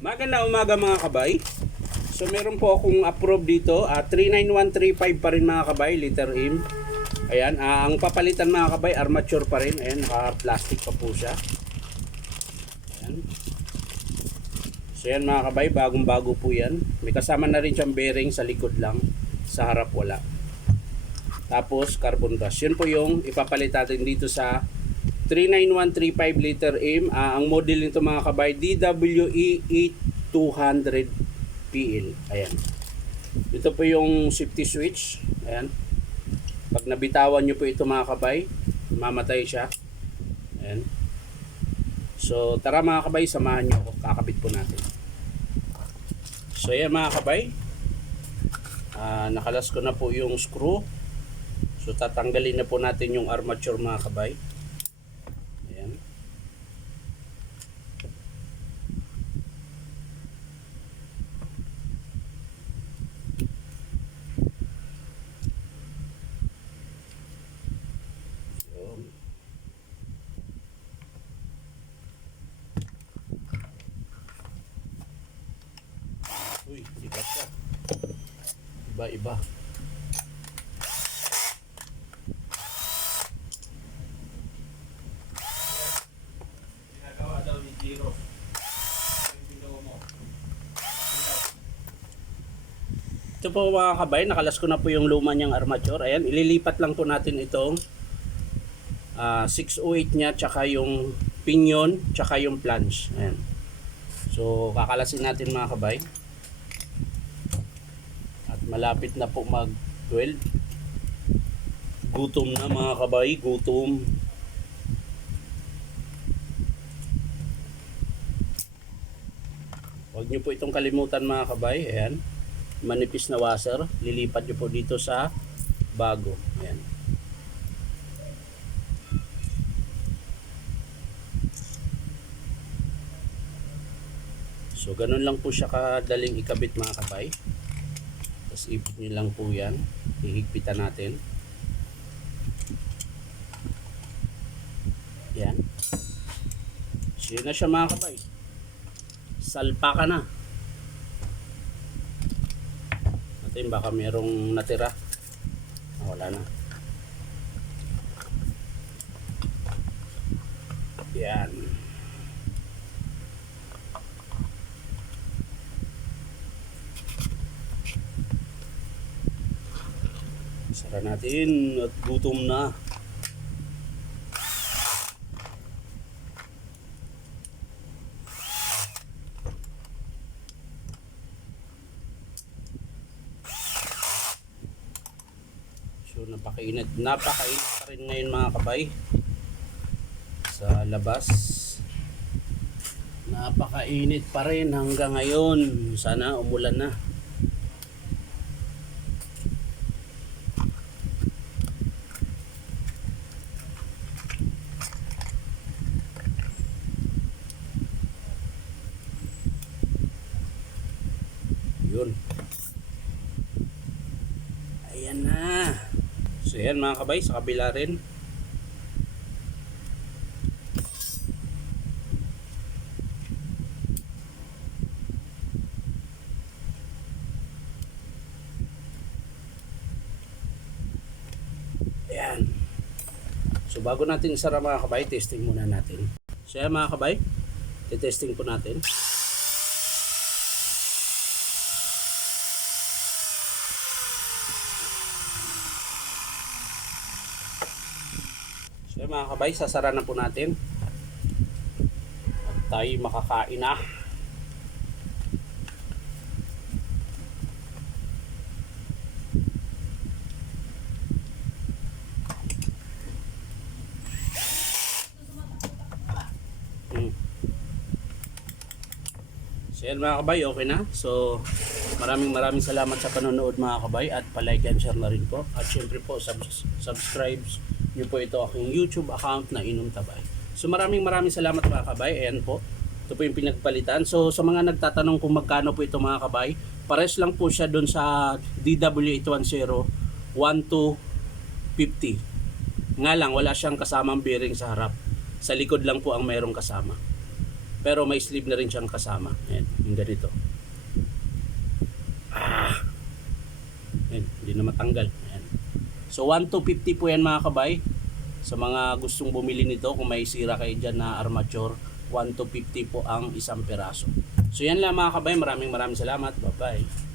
Magandang umaga mga kabay. So meron po akong approve dito, 39135 pa rin mga kabay, liter M. Ayan, ang papalitan mga kabay, armature pa rin. Ayan, naka-plastic pa po siya. Ayan. So yan mga kabay, bagong-bago po yan. May kasama na rin siyang bearing sa likod lang, sa harap wala. Tapos carbon brush. Yun po yung ipapalit natin dito sa 39135 liter M. Ang model nito mga kabay, DWE 8200 PL. Ayan. Ito po yung safety switch. Ayan. Pag nabitawan nyo po ito mga kabay, mamatay siya. Ayan. So tara mga kabay, samahan nyo ako. Kakabit po natin. So ayan mga kabay. Nakalas ko na po yung screw. So tatanggalin na po natin yung armature mga kabay. Ayan. Uy, likat siya. Iba-iba. Ginagawa daw ni Giro. Ito po mga kabay, nakalas ko na po yung luma niyang armature. Ayan, ililipat lang po natin itong 608 niya, tsaka yung pinion, tsaka yung flange. Ayan. So, kakalasin natin mga kabay. At malapit na po mag 12. Gutom na mga kabay, gutom. Huwag nyo po itong kalimutan mga kabay. Ayan. Manipis na washer. Lilipat nyo po dito sa bago. Ayan. So ganun lang po siya kadaling ikabit mga kabay. Tapos ipit nyo lang po yan. Hihigpitan natin. Yan. So yun na siya mga kabay. Salpa ka na. Natin baka merong natira. Wala na. Yan. Sara natin at gutom na. So napakainit pa rin ngayon mga kabay sa labas. Napakainit pa rin hanggang ngayon. Sana umulan na. Yun. Ayan na. So yan mga kabay, sa kabila rin. Ayan. So bago natin isara mga kabay, testing muna natin. So yan mga kabay, i-testing po natin. So mga kabay, sasara na po natin. At tayo makakain na. So yan mga kabay, okay na. So maraming salamat sa panonood mga kabay. At palike and share na rin po. At syempre po subscribe nyo po ito aking YouTube account na Inom Tabay. So maraming salamat mga kabay. Ayan po, ito po yung pinagpalitan. So sa mga nagtatanong kung magkano po ito mga kabay, pares lang po siya doon sa DW810 1250. Nga lang wala siyang kasamang bearing sa harap. Sa likod lang po ang mayroong kasama. Pero may sleeve na rin siyang kasama. Ayan, yung ganito. Ayan, hindi na matanggal. Ayan. So 1,250 po yan mga kabay. Sa mga gustong bumili nito, kung may sira kayo dyan na armature, 1,250 po ang isang peraso. So yan lang mga kabay, maraming salamat. Bye bye.